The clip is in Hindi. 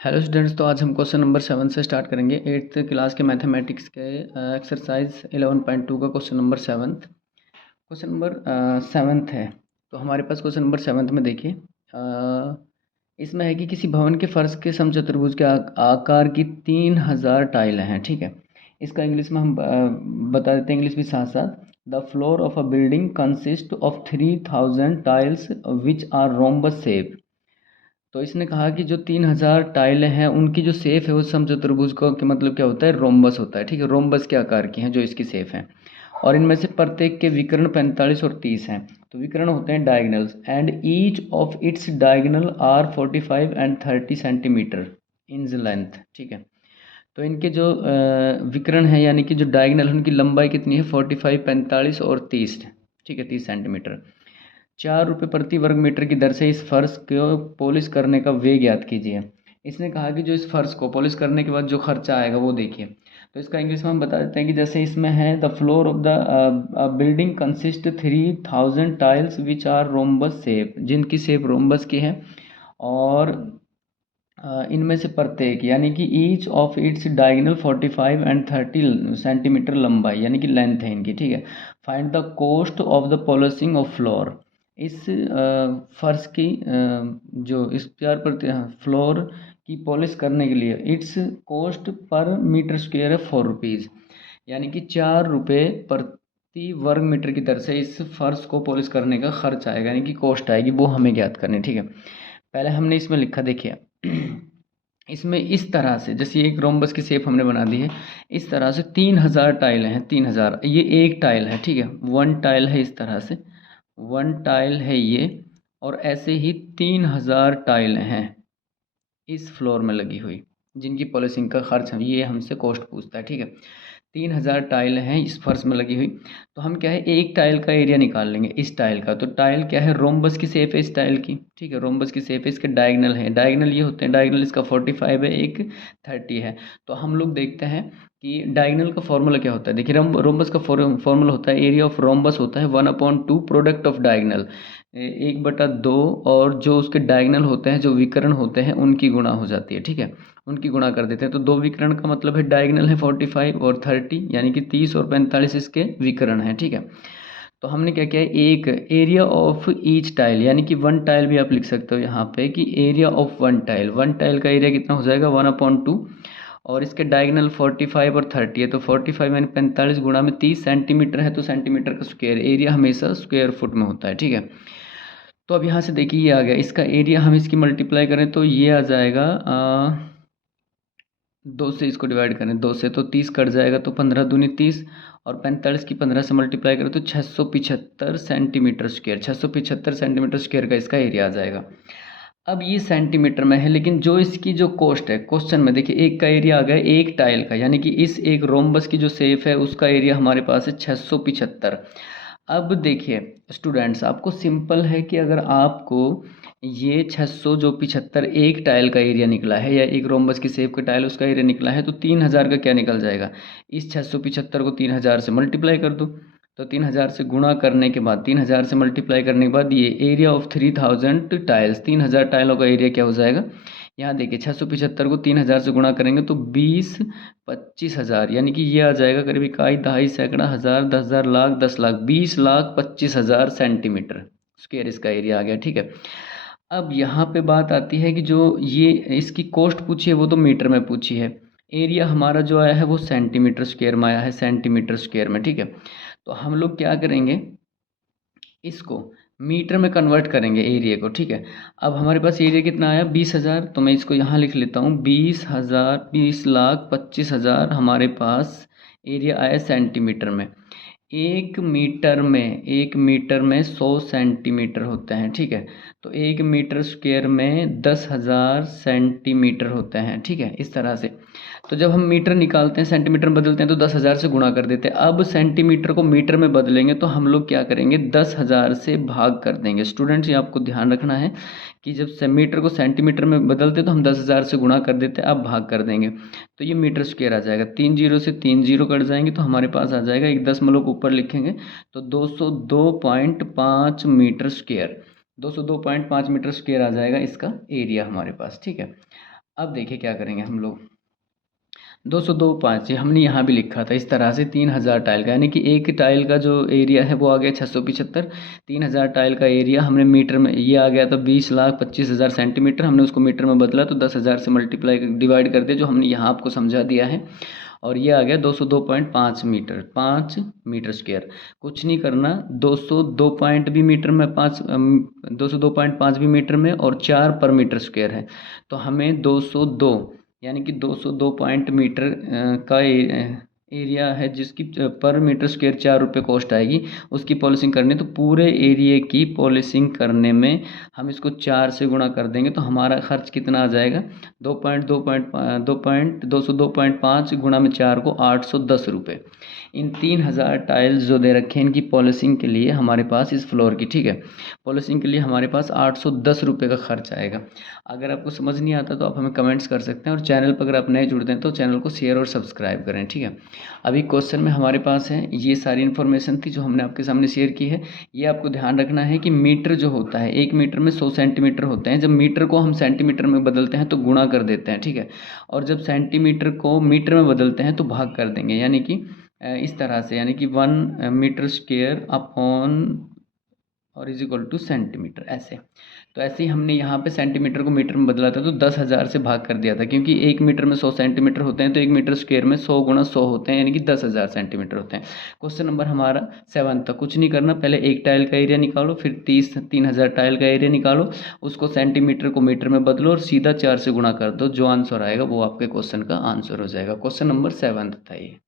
हेलो स्टूडेंट्स, तो आज हम क्वेश्चन नंबर 7 से स्टार्ट करेंगे। 8th क्लास के मैथमेटिक्स के एक्सरसाइज 11.2 का क्वेश्चन नंबर 7th है। तो हमारे पास क्वेश्चन नंबर 7 में देखिए, इसमें है कि किसी भवन के फर्श के समचतुर्भुज के आकार की 3000 टाइल हैं। ठीक है, इसका इंग्लिश में हम बता देते हैं, इंग्लिश भी साथ साथ। The floor of a building consist of 3000 tiles which are rhombus shape. तो इसने कहा कि जो 3000 टाइलें हैं उनकी जो शेप है वो समचतुर्भुज का कि मतलब क्या होता है, रोम्बस होता है। ठीक है, रोम्बस के आकार की हैं जो इसकी शेप हैं, और इनमें से प्रत्येक के विकर्ण 45 और 30 हैं। तो विकर्ण होते हैं diagonals, and each of its diagonal are 45 and 30 centimetre in length. ठीक है, तो इनके जो विकर्ण है यानी कि जो डायगनल, उनकी लंबाई कितनी है, 45, 45 और 30। ठीक है, 30 सेंटीमीटर। 4 रुपये प्रति वर्ग मीटर की दर से इस फर्श को पॉलिश करने का व्यय ज्ञात कीजिए। इसने कहा कि जो इस फर्श को पॉलिश करने के बाद जो खर्चा आएगा वो देखिए। तो इसका इंग्लिश में हम बता देते हैं कि जैसे इसमें है, the floor of the building consist 3000 tiles which are rhombus shape, जिनकी शेप रोम्बस की है, और इनमें से प्रत्येक यानी कि each of its diagonal 45 and 30 centimetre लंबाई यानी कि लेंथ है इनकी। ठीक है, find the cost of the polishing of floor. इस फर्श की जो इस फ्लोर की पॉलिश करने के लिए its cost per metre square है 4 रुपीज़, यानी कि 4 रुपये प्रति वर्ग मीटर की दर से इस फर्श को पॉलिश करने का खर्च आएगा, यानी कि कॉस्ट आएगी, वो हमें ज्ञात करनी। ठीक है, पहले हमने इसमें लिखा, देखिए इसमें इस तरह से, जैसे एक रोम्बस की शेप हमने बना दी है, इस तरह से 3000 टाइल हैं। 3000, ये एक टाइल है। ठीक है, वन टाइल है, इस तरह से वन टाइल है ये, और ऐसे ही 3000 टाइल हैं इस फ्लोर में लगी हुई, जिनकी पॉलिशिंग का खर्च है, ये हमसे कॉस्ट पूछता है। ठीक है, 3000 टाइल हैं इस फर्श में लगी हुई। तो हम क्या है, एक टाइल का एरिया निकाल लेंगे, इस टाइल का। तो टाइल क्या है, रोम्बस की शेप है इस टाइल की। ठीक है, रोम्बस की शेप है, इसके डायगनल है, डायगनल ये होते हैं, डायगनल इसका 45 है, एक 30 है। तो हम लोग देखते हैं कि डायगनल का फॉर्मूला क्या होता है। देखिए, रोम्बस का फॉर्मूला होता है, एरिया ऑफ रोम्बस होता है 1/2 प्रोडक्ट ऑफ डायगनल, 1/2, और जो उसके डायगनल होते हैं, जो विकर्ण होते हैं, उनकी गुणा हो जाती है। ठीक है, उनकी गुणा कर देते हैं। तो दो विकर्ण का मतलब है, डायगनल है 45 और 30, यानी कि 30 और 45 इसके विकर्ण हैं। ठीक है, तो हमने क्या किया है, एक एरिया ऑफ ईच टाइल, यानी कि वन टाइल भी आप लिख सकते हो यहाँ पे कि एरिया ऑफ वन टाइल का एरिया कितना हो जाएगा, 1/2, और इसके डायगनल 45 और 30 है। तो 45 यानी 45 गुणा में 30 सेंटीमीटर है, तो सेंटीमीटर का स्क्वायर, एरिया हमेशा स्क्वायर फुट में होता है। ठीक है, तो अब यहाँ से देखिए ये आ गया, इसका एरिया हम इसकी मल्टीप्लाई करें तो ये आ जाएगा, 2 से इसको डिवाइड करें, 2 से तो 30 कट जाएगा, तो 15 दूनी 30, और 45 की 15 से मल्टीप्लाई करें तो 675 सेंटीमीटर स्क्वायर, 675 सेंटीमीटर स्क्वायर का इसका एरिया आ जाएगा। अब ये सेंटीमीटर में है, लेकिन जो इसकी जो कॉस्ट है, क्वेश्चन में देखिए एक का एरिया आ गया एक टाइल का, यानी कि इस एक रोम्बस की जो शेप है उसका एरिया हमारे पास है 675। अब देखिए स्टूडेंट्स, आपको सिंपल है कि अगर आपको ये 600 जो 75 एक टाइल का एरिया निकला है, या एक रोम्बस की शेप का टाइल उसका एरिया निकला है, तो 3000 का क्या निकल जाएगा, इस 675 को 3000 से मल्टीप्लाई कर दो। तो 3000 से गुणा करने के बाद, 3000 से मल्टीप्लाई करने के बाद, ये एरिया ऑफ 3000 टाइल्स, 3000 टाइलों का एरिया क्या हो जाएगा, यहाँ देखिए 675 को 3000 से गुणा करेंगे तो 20-25 हज़ार, यानी कि ये आ जाएगा करीब इकाई, दहाई, सैकड़ा, हज़ार, 10,000, लाख, 10 लाख, 20,25,000 सेंटीमीटर स्क्वायर इसका एरिया आ गया। ठीक है, अब यहाँ पे बात आती है कि जो ये इसकी कॉस्ट पूछी है वो तो मीटर में पूछी है, एरिया हमारा जो आया है वो सेंटीमीटर स्क्वायर में आया है, सेंटीमीटर स्क्वायर में। ठीक है, तो हम लोग क्या करेंगे, इसको मीटर में कन्वर्ट करेंगे एरिया को। ठीक है, अब हमारे पास एरिया कितना आया, 20,000, तो मैं इसको यहाँ लिख लेता हूँ, 20,000, 20,25,000 हमारे पास एरिया आया सेंटीमीटर में। एक मीटर में 100 सेंटीमीटर होते हैं। ठीक है, तो एक मीटर स्क्वायर में 10,000 सेंटीमीटर होते हैं। ठीक है, इस तरह से। तो जब हम मीटर निकालते हैं, सेंटीमीटर में बदलते हैं, तो 10,000 से गुणा कर देते हैं। अब सेंटीमीटर को मीटर में बदलेंगे तो हम लोग क्या करेंगे, 10,000 से भाग कर देंगे। स्टूडेंट्स, ये आपको ध्यान रखना है कि जब मीटर को सेंटीमीटर में बदलते तो हम 10,000 से गुणा कर देते, अब भाग कर देंगे, तो ये मीटर स्क्वायर आ जाएगा। 3 जीरो से 3 जीरो कट जाएंगे तो हमारे पास आ जाएगा, एक 10 ऊपर लिखेंगे तो 202.5 मीटर स्क्वायर, 202.5 मीटर स्क्वायर आ जाएगा इसका एरिया हमारे पास। ठीक है, अब देखिए क्या करेंगे हम लोग, 202.5 हमने यहाँ भी लिखा था इस तरह से 3000 टाइल का, यानी कि एक टाइल का जो एरिया है वो आ गया 675। 3000 टाइल का एरिया हमने मीटर में, ये आ गया था 20,25,000 सेंटीमीटर, हमने उसको मीटर में बदला तो 10,000 से मल्टीप्लाई डिवाइड कर दिया, जो हमने यहाँ आपको समझा दिया है। और ये आ गया 202.5 मीटर, 5 मीटर स्क्वायर। कुछ नहीं करना, 202 पॉइंट भी मीटर में, 202.5 भी मीटर में और 4 पर मीटर स्क्वायर है। तो हमें 202 यानी कि 202 पॉइंट मीटर का एरिया है, जिसकी पर मीटर स्क्वायर 4 रुपये कॉस्ट आएगी, उसकी पॉलिशिंग करनी। तो पूरे एरिए की पॉलिशिंग करने में हम इसको 4 से गुणा कर देंगे तो हमारा खर्च कितना आ जाएगा, 202.5 गुणा में 4 को 810 रुपये। इन 3000 टाइल्स जो दे रखे हैं इनकी पॉलिशिंग के लिए हमारे पास, इस फ्लोर की, ठीक है, पॉलिशिंग के लिए हमारे पास 810 रुपये का खर्च आएगा। अगर आपको समझ नहीं आता तो आप हमें कमेंट्स कर सकते हैं, और चैनल पर अगर आप नए जुड़ते हैं तो चैनल को शेयर और सब्सक्राइब करें, ठीक है। अभी क्वेश्चन में हमारे पास है, ये सारी इन्फॉर्मेशन थी जो हमने आपके सामने शेयर की है। ये आपको ध्यान रखना है कि मीटर जो होता है, 1 मीटर में 100 सेंटीमीटर होते हैं। जब मीटर को हम सेंटीमीटर में बदलते हैं तो गुणा कर देते हैं, ठीक है, और जब सेंटीमीटर को मीटर में बदलते हैं तो भाग कर देंगे, यानी कि इस तरह से, यानी कि 1 मीटर स्क्वेयर अपॉन और इज इक्वल टू सेंटीमीटर, ऐसे। तो ऐसे ही हमने यहाँ पे सेंटीमीटर को मीटर में बदला था तो 10,000 से भाग कर दिया था, क्योंकि 1 मीटर में 100 सेंटीमीटर होते हैं तो 1 मीटर स्क्वायर में 100 गुणा 100 होते हैं, यानी कि 10,000 सेंटीमीटर होते हैं। क्वेश्चन नंबर हमारा 7 था। कुछ नहीं करना, पहले एक टाइल का एरिया निकालो, फिर 3,000 टाइल का एरिया निकालो, उसको सेंटीमीटर को मीटर में बदलो और सीधा 4 से गुणा कर दो। जो आंसर आएगा वो आपके क्वेश्चन का आंसर हो जाएगा। क्वेश्चन नंबर 7 था ये।